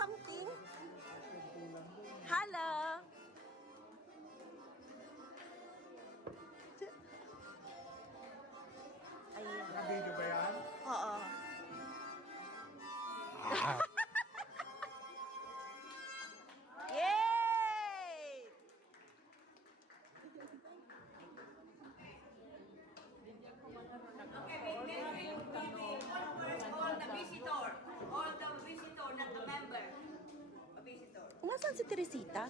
something? Hello. Ayan. Nabidyo ba yan? Oo. Yay! Nasaan si Teresita?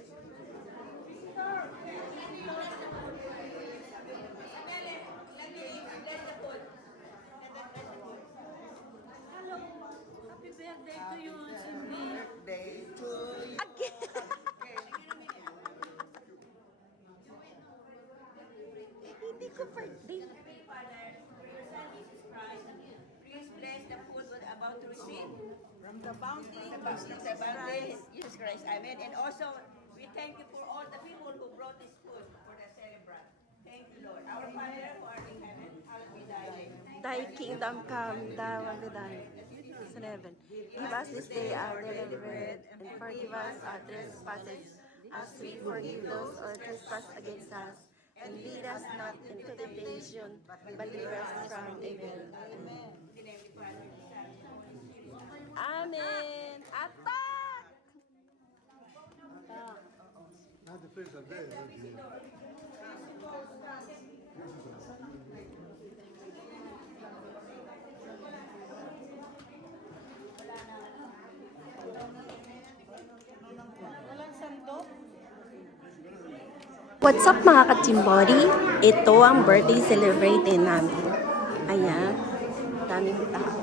Happy birthday to you, Cindy. Birthday to you. Again. Hindi ko birthday. Please bless the food we're about to receive. From the bounty The of bounty Jesus Christ. Jesus Christ. Amen. And also, we thank you for all the people who brought this food for the celebrant. Thank you, Lord. Our Father who art in heaven, hallowed be thy name. Thy kingdom come, thy will be done. 11. Give us this day our daily bread, and forgive us our trespasses, as we forgive those who trespass against us. And lead us not into temptation, but deliver us from evil. Amen. Amen. Attack! Not the first of day. What's up mga kachimbori? Ito ang birthday celebrating namin. Ayan. Daming tao.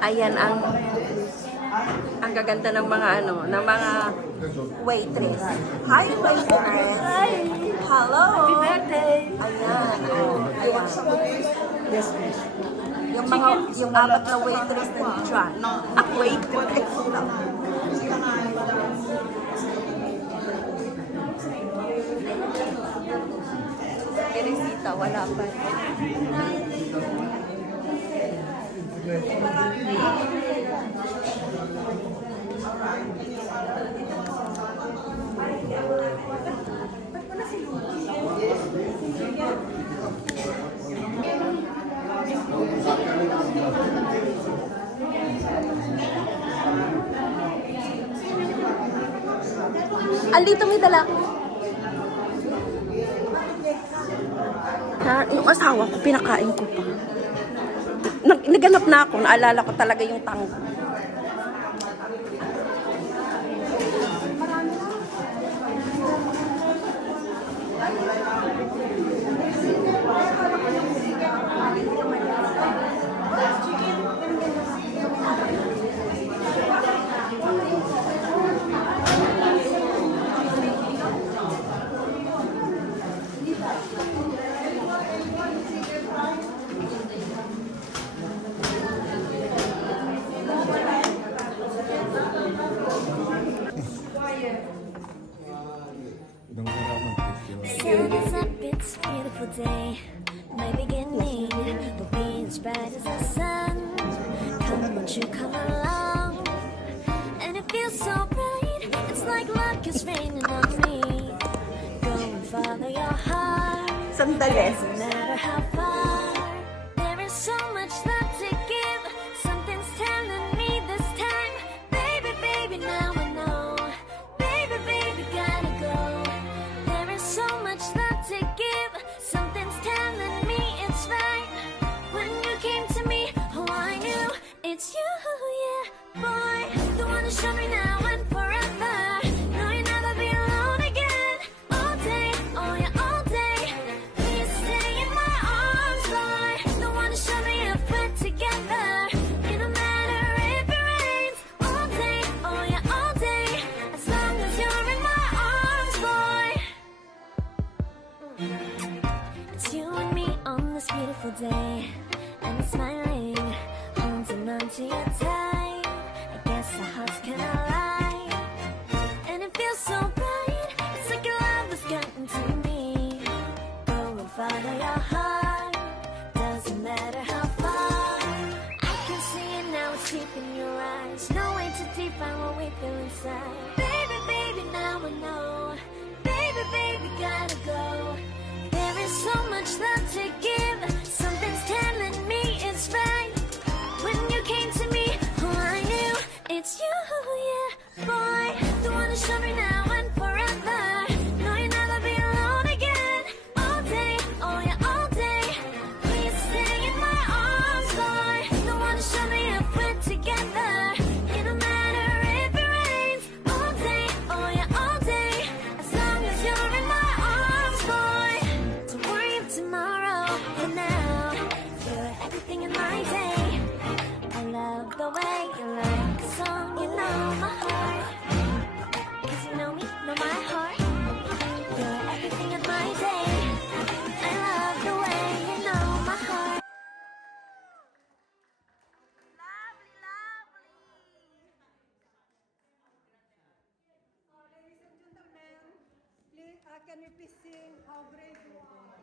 Ayan ang gaganda ng mga ng mga waitress. Hi waitress. Hi. Hello. Happy birthday. Ayan. Ayan. Yes, please. Yung apat na waitress na dyan. Ako waitress. Teresita, wala pa. Andito may dala ko. Yung asawa ko, pinakain ko pa. Naganap na ako, naalala ko talaga yung tango. Sun's up, it's a beautiful day. My beginning will be as bright as the sun. Come, won't you come along? And it feels so bright, it's like luck is raining on me. Go and follow your heart. Sandali. Doesn't matter how far. There is so much love to give. Something's telling me this time. Baby, baby, now I know. Baby, baby, gotta go. There is so much love to give. Something's telling me it's right. When you came to me, oh, I knew it's you, yeah, boy. The one to show me now and forever. No, you'll never be alone again. All day, oh yeah, all day. Please stay in my arms, boy. The one to show me if we're together. It don't matter if it rains. All day, oh yeah, all day. As long as you're in my arms, boy. It's you and me on this beautiful day, and it's smiling. into your type. I guess the hearts cannot lie, and it feels so right. It's like your love has gotten to me. Go and follow your heart. Doesn't matter how far. I can see it now. It's deep in your eyes. No way to define what we feel inside. Baby, baby, now I know. Baby, baby, gotta go. There is so much love to give. Something's telling me it's right. When you came to me, oh, I knew it's you, yeah, boy. The one to show me now and forever. No, you'll never be alone again. All day, oh yeah, all day. Please stay in my arms, boy. The one to show me if we're together. It don't matter if it rains. All day, oh yeah, all day. As long as you're in my arms, boy. Don't worry of tomorrow. For now, you're everything in my day. I love the way you like the song. You know my heart. 'Cause you know me, know my heart. You're everything in my day. I love the way you know my heart. Lovely, lovely. Ladies and gentlemen, please, can we please sing How Great You Are?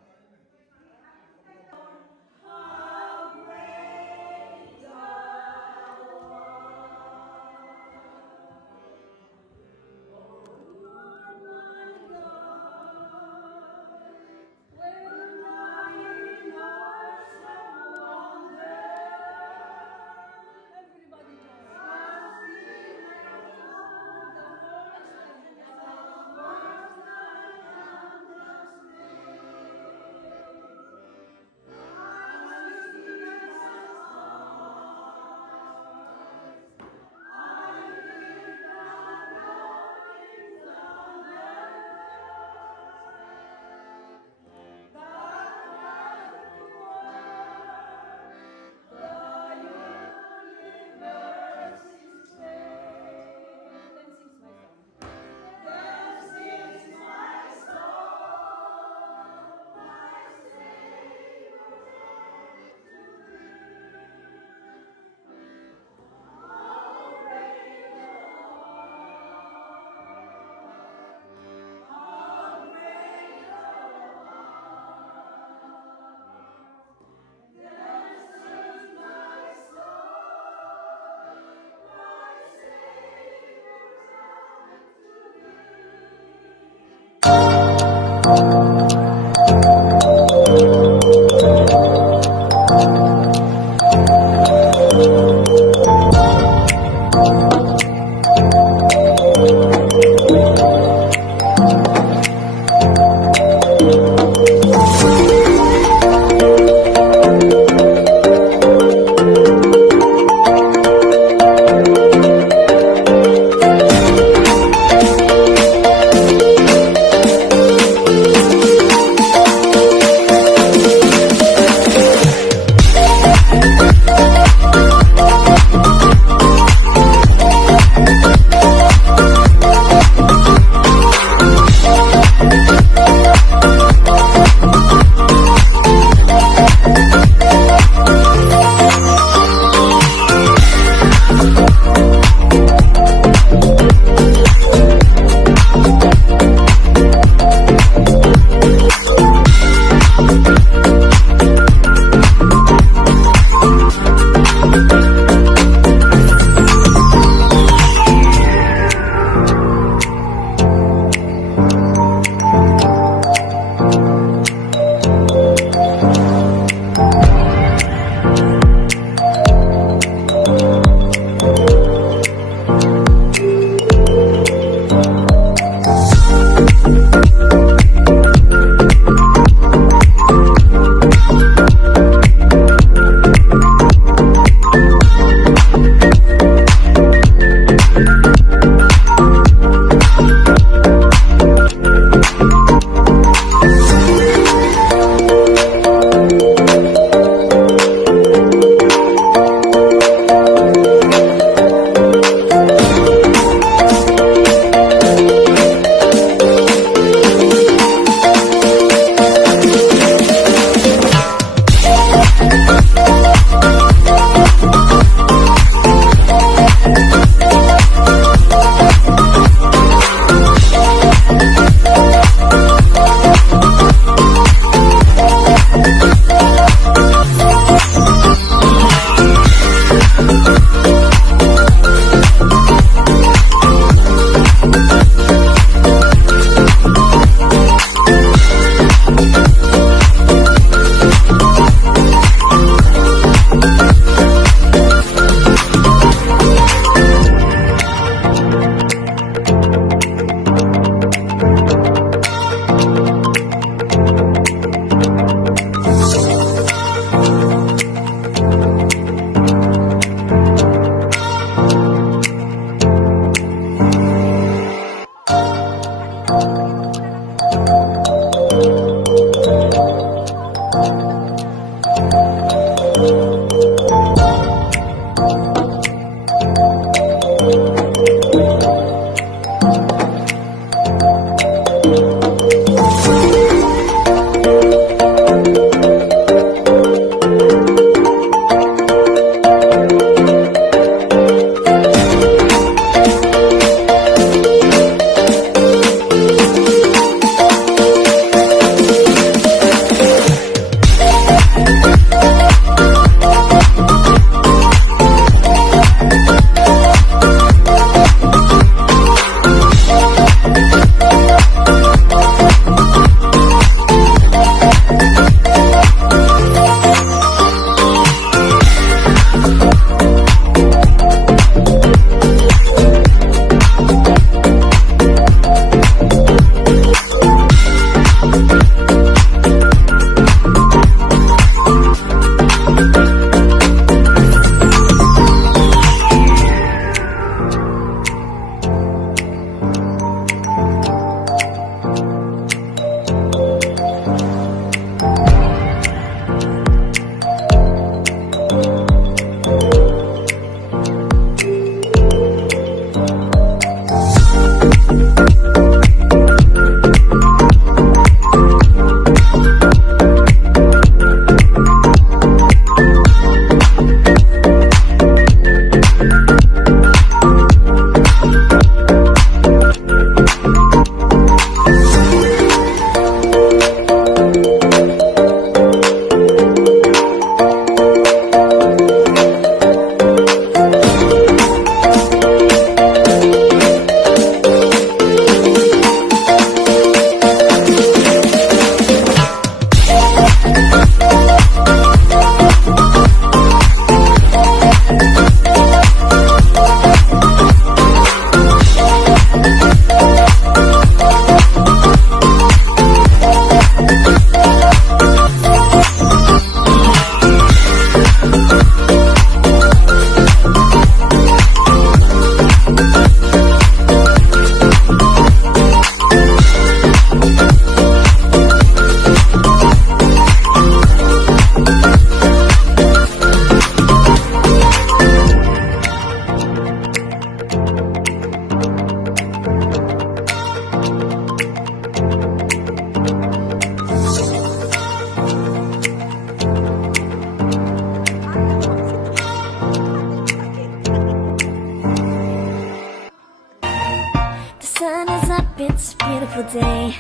day,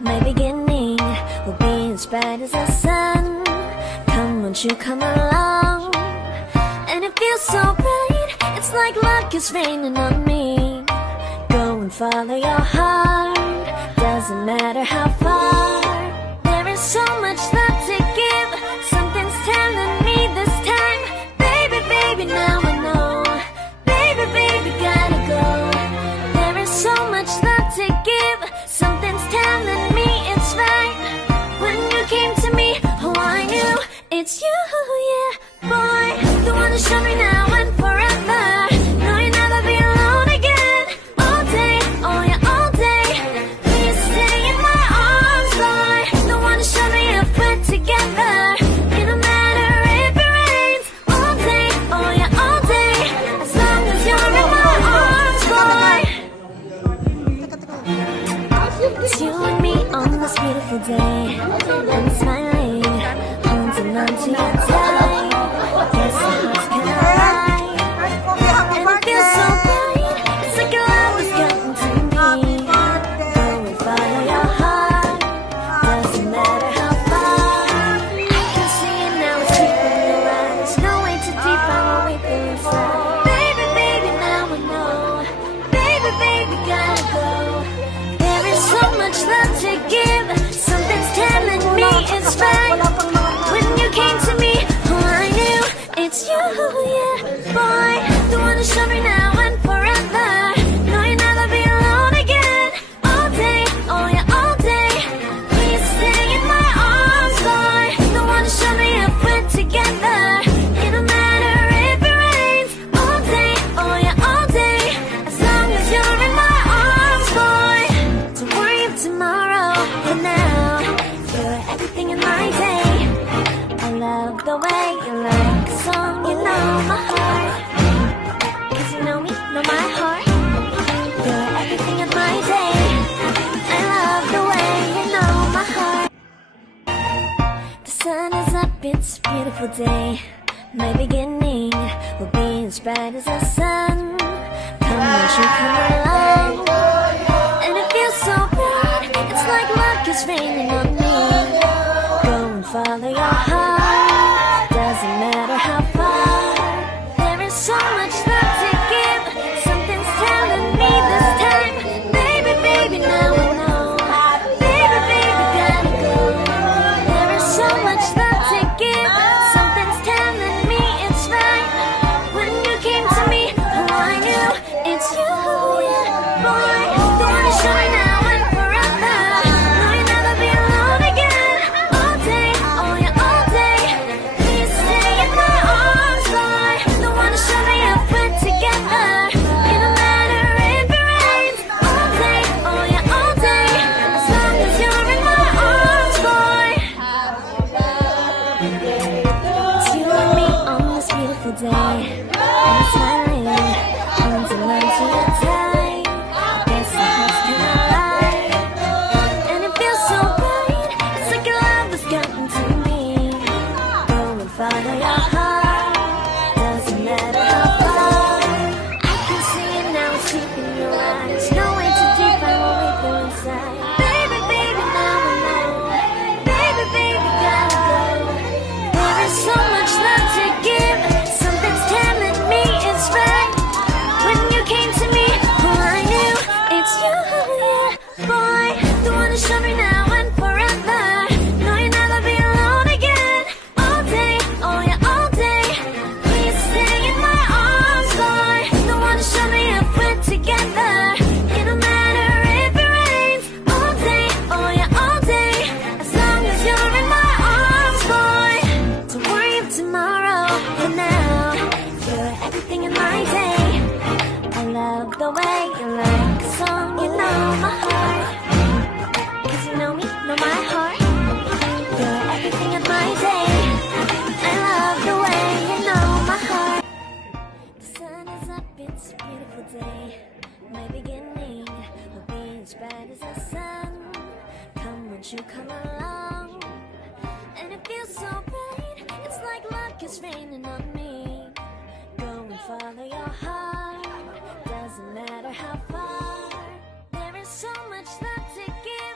my beginning will be as bright as the sun. Come, won't you come along? And it feels so bright, it's like luck is raining on me. Go and follow your heart, doesn't matter how far. There is so much love to give, something's telling me this time. Baby, baby, now I know. Baby, baby, gotta go. There is so much love to give, something's telling me it's right. When you came to me, oh I knew it's you, yeah, boy. The one to show me now and forever. No, you'll never be alone again. All day, oh yeah, all day. Please stay in my arms, boy. The one to show me if we're together. It don't matter if it rains. All day, oh yeah, all day. As long as you're in my arms, boy. It's you and me on this beautiful day. I'm smiling, holding on to your tight. Guess how else can I lie? And it feels so bright, it's like your love has gotten to me. Go and follow your heart, doesn't matter how far. I can see it now, it's deep in your eyes. No way too deep, I won't wait for inside. Baby, baby, now I know. Baby, baby, gotta go. There is so much love to give, something's telling me it's right. When you came to me, oh I knew it's you, yeah, boy. The one to show me now and forever. No, you'll never be alone again. All day, oh yeah, all day. Please stay in my arms, boy. The one to show me if we're together. It don't matter if it rains. All day, oh yeah, all day. As long as you're in my arms, boy. Don't worry of tomorrow, for now. You're everything in my day. I love the way you like the song, you know my heart. Cause you know me, know my heart. You're everything in my day. I love the way you know my heart. The sun is up, it's a beautiful day. My beginning will be as bright as the sun. Come, won't you come along? And it feels so bright, it's like luck is raining on me. Go and follow your heart, doesn't matter how far. There is so much love to give, something's telling me this time. Baby, baby, now I know. Baby, baby, gotta go. There is so much love to give, something's telling me it's right. When you came to me, oh I knew it's you, yeah, boy. The one to show me now and forever. No, you'll never be alone again. All day, oh yeah, all day. Please stay in my arms, boy. The one to show me if we're together. It don't matter if it rains. All day, oh yeah, all day. As long as you're in my arms, boy. It's you and me on this beautiful day. I'm smiling, holding on to your tight. Guess how else can I lie? And it feels so bright, it's like your love has gotten to me. Go and follow your heart, doesn't matter how far. I can see it now, it's deep in your eyes. No way too deep, I won't wait for inside. Baby, baby, now I know. Baby, baby, gotta go. There is so much love to give, something's telling me it's right. When you came to me, oh I knew it's you, yeah, boy. The one to show me now and forever. No, you'll never be alone again. All day, oh yeah, all day. Please stay in my arms, boy. The one to show me if we're together. It don't matter if it rains. All day, oh yeah, all day. As long as you're in my arms, boy. Don't worry of tomorrow, for now. You're everything in my day. I love the way you like the song, you know my heart. Cause you know me, know my heart. You're everything in my day. I love the way you know my heart. The sun is up, it's a beautiful day. My beginning will be as bright as the sun. Come, won't you come along? And it feels so bright, it's like luck is raining on me. Go and follow your heart, doesn't matter how far. There is so much love to give.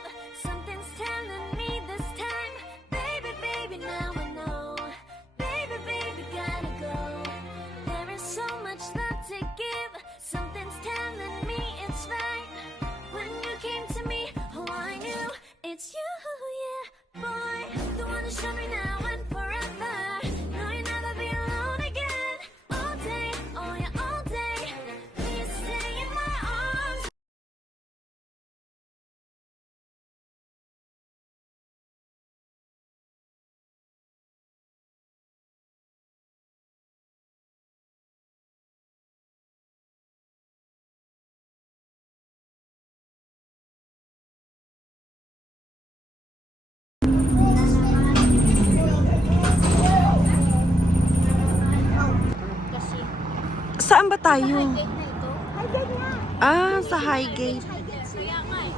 ba tayo? Gate na ito. Highgate nga. Ah, sa Highgate. Kaya nga eh.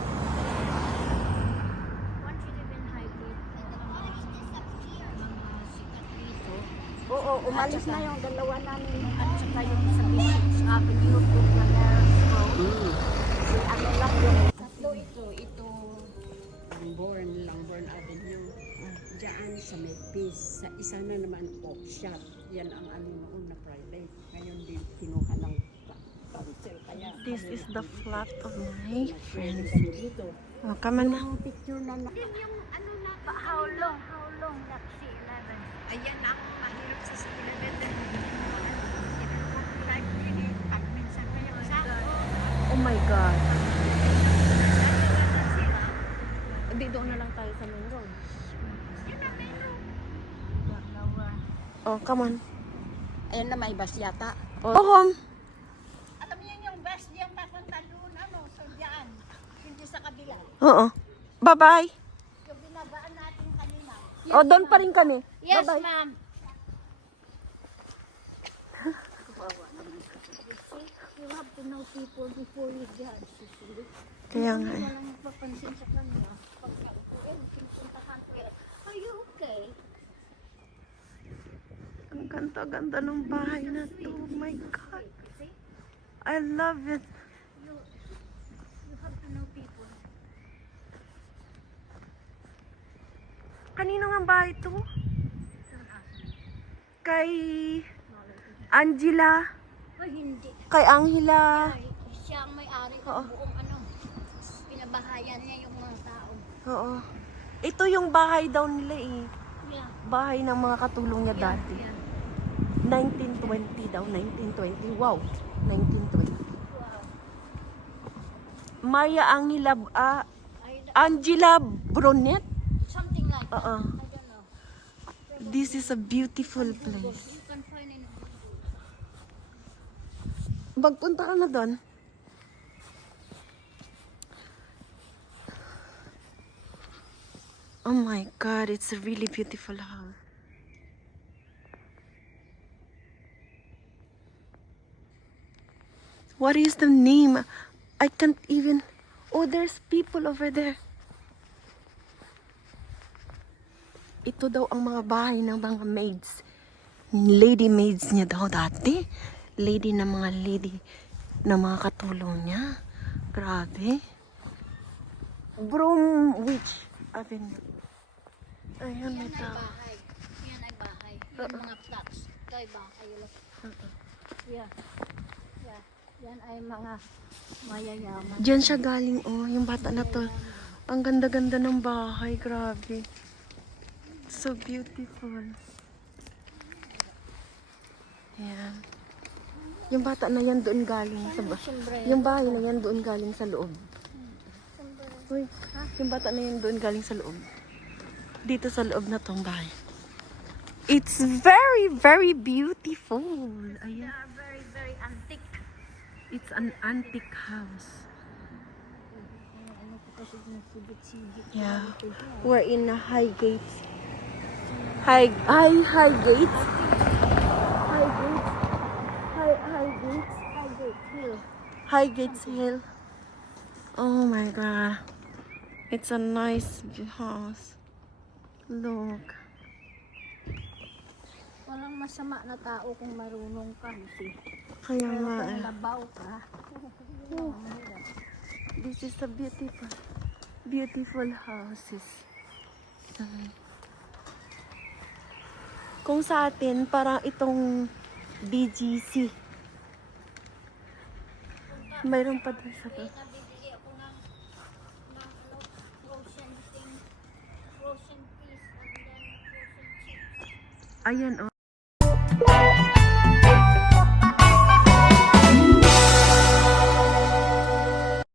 Once you live in Highgate, mga sikat dito. Oo, umalis na yung dalawa namin. At saka yung sa Bishop's Avenue, Buglaneros Road. Si ano lang yung Tatlo ito. Ito, Langborn Avenue. Diyan sa may peace. Sa isa na naman po, shop. Yan ang ano noon na private. Ngayon din kinuha ng council. Kaya This is the flat of my friend. kami dito. Oh, come on na. Ang picture na din yung ano na, how long that C11? Ayan ang mahirap sa C11. Like, pag minsan kayo sa Oh my God. Di doon na lang tayo sa main road. Yun na main road. Oh, come on. Ayan na may bus yata. Oh, home. Alam niyo yung bus diyan papunta doon, ano, so diyan. Hindi sa kabila. Oo. Bye-bye. Yung binabaan natin kanina. Oh, doon pa rin kami. Yes, Bye-bye. ma'am. You have to know people before you judge. Kaya nga eh. Walang magpapansin sa kanila. Pag naupuin, pinupuntahan ko yan. Are you okay? Ang ganda-ganda ng bahay na to. Oh my God. I love it. You have to know people. Kanino nga bahay to? Kay Angela. Ay, hindi. Kay Angela. Ay, siya ang may-ari ng Oo. buong ano. Pinabahayan niya yung mga tao. Oo. Ito yung bahay daw nila eh. Yeah. Bahay ng mga katulong niya dati. Yeah. 1920 daw. 1920. Wow. 1920. Maria Angela, Angela Brunet. Something like that. Oo. I don't know. This is a beautiful place. You can find in Magpunta ka na doon. Oh my God, it's a really beautiful house. What is the name? I can't even... Oh, there's people over there. Ito daw ang mga bahay ng mga maids. Lady maids niya daw dati. Lady na mga lady na mga katulong niya. Grabe. Bromwich Avenue. Ayun, may Yan ay tao. bahay. Yan ay bahay. Yung mga flats. Ito ay bahay. Yeah. Yeah. Yan ay mga mayayaman. Diyan siya galing, oh. Yung bata na to. Ang ganda-ganda ng bahay. Grabe. So beautiful. Ayan. Yung bata na yan doon galing sa yung bahay na yan doon galing sa loob. Uy, yung bata na yan doon galing sa loob. Dito sa loob na tong bahay. It's very, very beautiful. Ayan. Very, very antique. It's an antique house. Yeah. We're in a Highgate. Highgate. Highgate. Highgate Hill. Highgate Hill. Oh my God. It's a nice house. Look. Walang masama na tao kung marunong ka. Kaya Pero nga kung eh. labaw ka, This is a beautiful, beautiful houses. Kung sa atin, parang itong BGC. Mayroon pa din sa to. nabibili ako ng frozen thing, frozen fish, and then frozen chips. Ayan, oh.